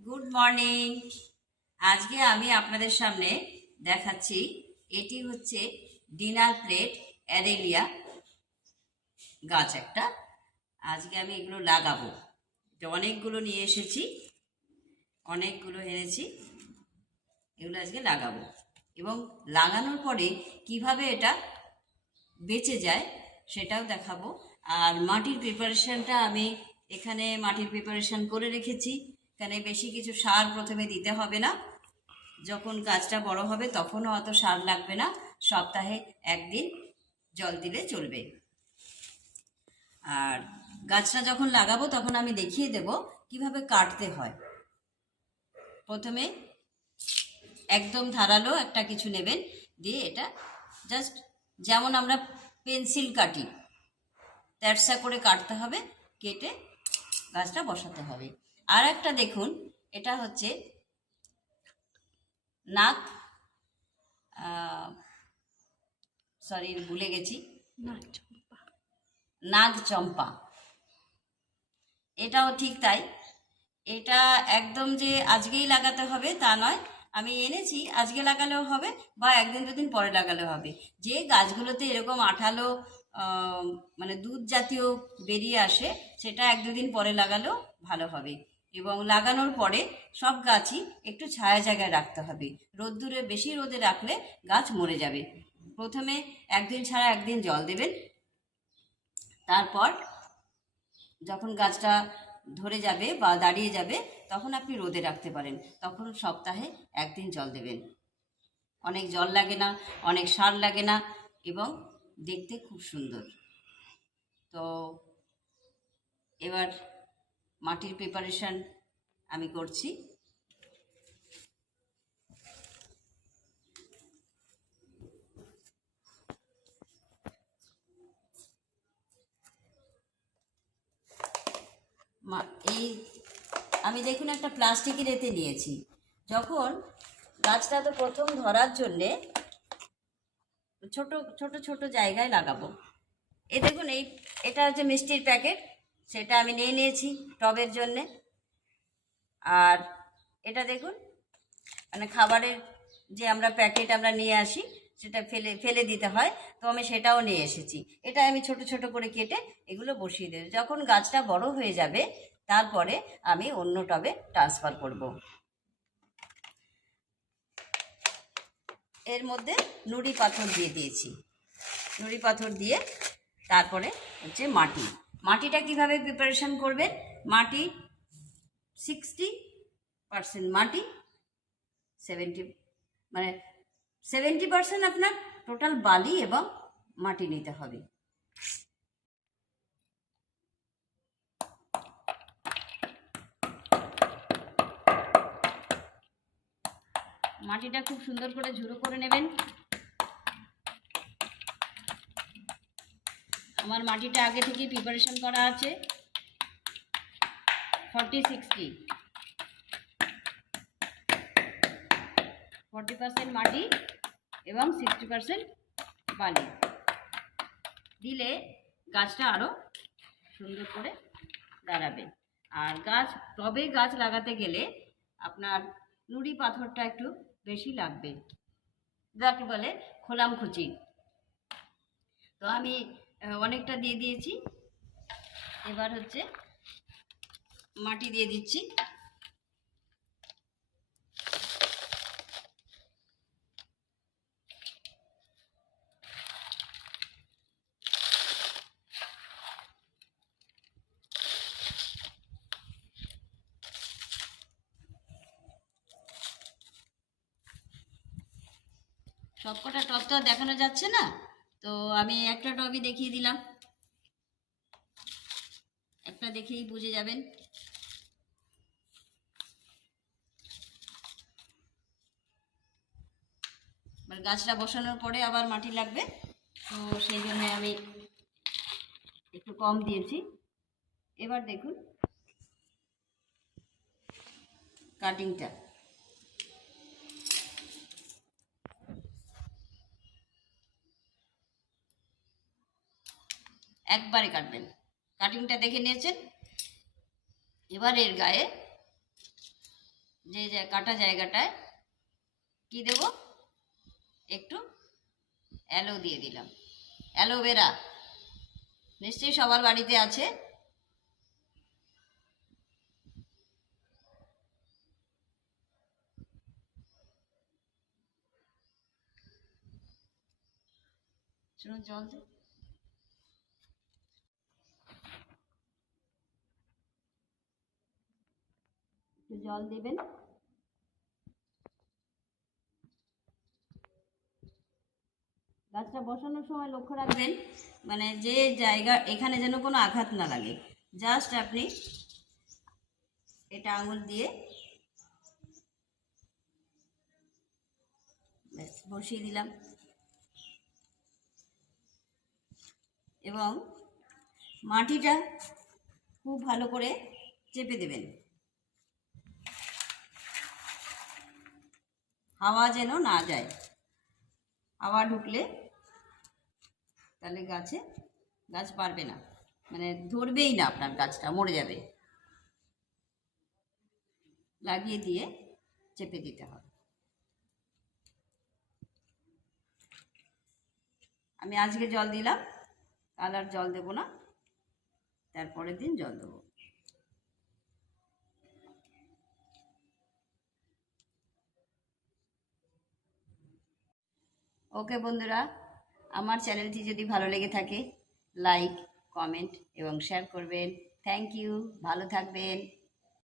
Good morning. আজকে আমি আপনাদের সামনে দেখাচ্ছি, এটি হচ্ছে ডিনার প্লেট অ্যারেলিয়া গাছ একটা। আজকে আমি এগুলো লাগাবো। এটা অনেকগুলো নিয়ে এসেছি, অনেকগুলো এনেছি। এগুলো আজকে লাগাবো এবং লাগানোর পরে কিভাবে এটা বেঁচে যায় সেটাও দেখাবো। আর মাটির প্রিপারেশনটা আমি এখানে মাটির প্রিপারেশন করে রেখেছি। এখানে বেশি কিছু সার প্রথমে দিতে হবে না, যখন গাছটা বড় হবে তখনও অত সার লাগবে না, সপ্তাহে একদিন জল দিলে চলবে। আর গাছটা যখন লাগাবো তখন আমি দেখিয়ে দেব কিভাবে কাটতে হয়। প্রথমে একদম ধারালো একটা কিছু নেবেন, দিয়ে এটা জাস্ট যেমন আমরা পেন্সিল কাটি তেরসা করে কাটতে হবে, কেটে গাছটা বসাতে হবে। আর একটা দেখুন, এটা হচ্ছে নাক সরি ভুলে গেছি, নাগ চম্পা। এটাও ঠিক তাই, এটা একদম যে আজকেই লাগাতে হবে তা নয়। আমি এনেছি, আজকে লাগালেও হবে বা একদিন দুদিন পরে লাগালেও হবে। যে গাছগুলোতে এরকম আঠালো মানে দুধ জাতীয় বেরিয়ে আসে, সেটা এক দুদিন পরে লাগালেও ভালো হবে। এবং লাগানোর পরে সব গাছই একটু ছায়া জায়গায় রাখতে হবে। রোদ্দুরে বেশি রোদে রাখলে গাছ মরে যাবে। প্রথমে একদিন ছাড়া একদিন জল দেবেন, তারপর যখন গাছটা ধরে যাবে বা দাঁড়িয়ে যাবে তখন আপনি রোদে রাখতে পারেন, তখন সপ্তাহে একদিন জল দেবেন। অনেক জল লাগে না, অনেক সার লাগে না এবং দেখতে খুব সুন্দর। তো এবার মাটির প্রিপারেশন আমি করছি। এই আমি দেখুন একটা প্লাস্টিকের এতে নিয়েছি। যখন গাছটা তো প্রথম ধরার জন্যে ছোট ছোট ছোট জায়গায় লাগাবো। এই দেখুন, এটা হচ্ছে মিষ্টির প্যাকেট, সেটা আমি নিয়ে নিয়েছি টবের জন্যে। আর এটা দেখুন, মানে খাবারের যে আমরা প্যাকেট আমরা নিয়ে আসি, সেটা ফেলে ফেলে দিতে হয়, তো আমি সেটাও নিয়ে এসেছি। এটা আমি ছোট ছোট করে কেটে এগুলো বসিয়ে দেব। যখন গাছটা বড় হয়ে যাবে তারপরে আমি অন্য টবে ট্রান্সফার করব। এর মধ্যে নুড়ি পাথর দিয়ে দিয়েছি। নুড়ি পাথর দিয়ে তারপরে হচ্ছে মাটিটা কিভাবে প্রিপারেশন করবেন। মাটি 60% মাটি, 70 মানে 70% আপনার টোটাল বালি এবং মাটি নিতে হবে। মাটিটা খুব সুন্দর করে ঝুড়ো করে নেবেন। আমার মাটিটা আগে থেকেই প্রিপারেশন করা আছে। 40% মাটি এবং 60% বালি দিলে গাছটা আরও সুন্দর করে দাঁড়াবে। আর টবে গাছ লাগাতে গেলে আপনার নুড়ি পাথরটা একটু বেশি লাগবে, যাকে বলে খোলামখুচি। তো আমি অনেকটা দিয়ে দিয়েছি। এবার হচ্ছে মাটি দিয়ে দিচ্ছি। সবকটা টব তো দেখানো যাচ্ছে না, তো আমি একটা টবই দেখিয়ে দিলাম, একটা দেখেই বুঝে যাবেন। মানে গাছটা বসানোর পরে আবার মাটি লাগবে, তো সেই জন্য আমি একটু কম দিয়েছি। এবার দেখুন কাটিংটা, একবারে কাটবেন। কাটিংটা দেখে নিয়েছেন। এবার এর গায়ে যে কাটা জায়গাটায় কি দেব, একটু অ্যালো দিয়ে দিলাম। অ্যালোভেরা নিশ্চয়ই সবার বাড়িতে আছে। শুনুন, জল দে, একটু জল দেবেন। গাছটা বসানোর সময় লক্ষ্য রাখবেন, মানে যে জায়গা এখানে যেন কোনো আঘাত না লাগে। জাস্ট আপনি এটা আঙুল দিয়ে বসিয়ে দিলাম এবং মাটিটা খুব ভালো করে চেপে দেবেন, হাওয়া যেন না যায়। হাওয়া ঢুকলে তাহলে গাছ পারবে না, মানে ধরবেই না, আপনার গাছটা মরে যাবে। লাগিয়ে দিয়ে চেপে দিতে হবে। আমি আজকে জল দিলাম, কাল আর জল দেবো না, তারপরের দিন জল দেবো। ওকে বন্ধুরা, আমার চ্যানেলটি যদি ভালো লেগে থাকে লাইক, কমেন্ট এবং শেয়ার করবেন। থ্যাংক ইউ, ভালো থাকবেন।